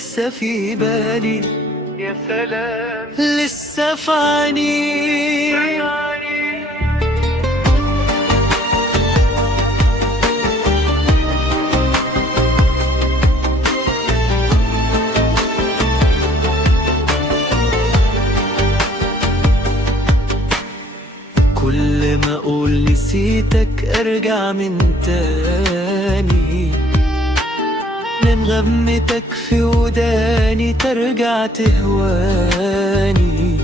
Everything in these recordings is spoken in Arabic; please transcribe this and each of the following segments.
لسه في بالي، يا سلام لسه في عيني. كل ما اقول نسيتك ارجع من تاني، من غمتك في وداني ترجع تهواني،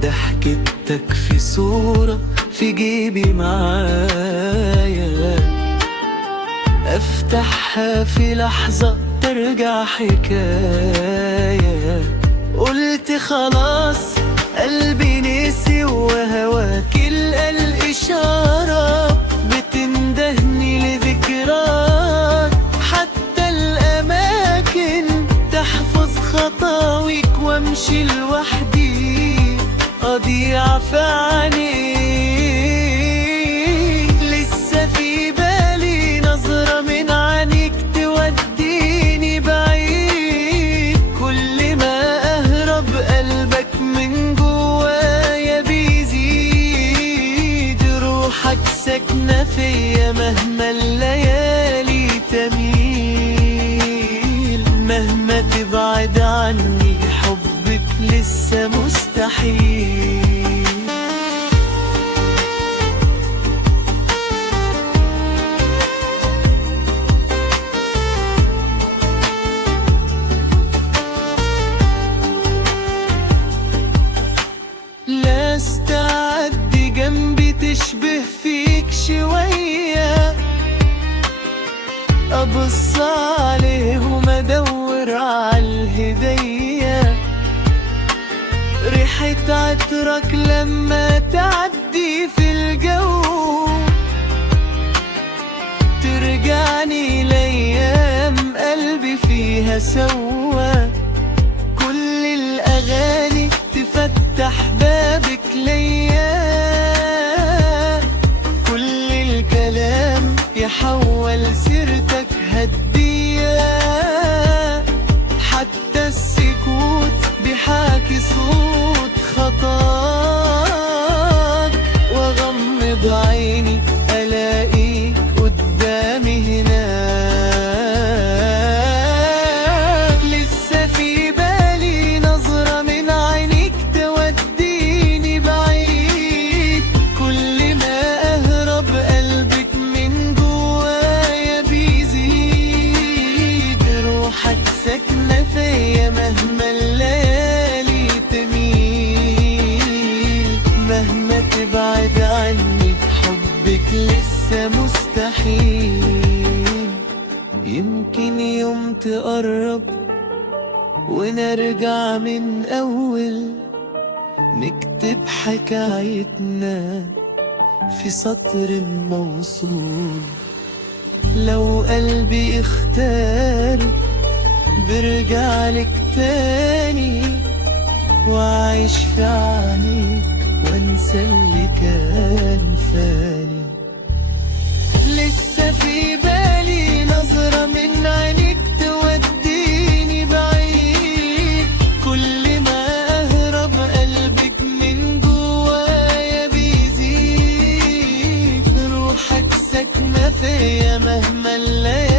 ضحكتك في صورة في جيبي معايا، افتحها في لحظة ترجع حكاية. قلت خلاص قلبي نسي وهواك الإشارة بتندهني لذكراك، حتى الأماكن تحفظ خطاويك وامشي لوحدي أضيع في عينيك. لسه في بالي نظرة من عينيك توديني بعيد، كل ما أهرب قلبك من جوايا بيزيد، روحك ساكنة فيا مهما الليالي تميل، مهما تبعد عني حبك لسه مستحيل. لا استعدي جنبي تشبه فيك شوية، أبص عليهم أدور عالهدية، ريحة عطرك لما تعدي في الجو ترجعني لأيام قلبي فيها سوا، كل الأغاني تفتح بابك ليا، كل الكلام يحول سيرتك هدية، حتى السكوت بيحاكي صوت خطاك، واغمض عيني الاقيك قدامي هناك. لسه في بالي نظرة من عينيك توديني بعيد، كل ما اهرب قلبك من جوايا بيزيد، روحك ساكنة فيا مهما الليالي تميل، مهما تبعد عني حبك لسه مستحيل. يمكن يوم تقرب ونرجع من أول نكتب حكايتنا في سطر موصول، لو قلبي اختار برجع لك تاني وعيش في عينيك وانسى اللي كان فاني. لسه في بالي نظرة من عينيك توديني بعيد، كل ما أهرب قلبك من جوايا بيزيد، روحك ساكنة فيا مهما الليالي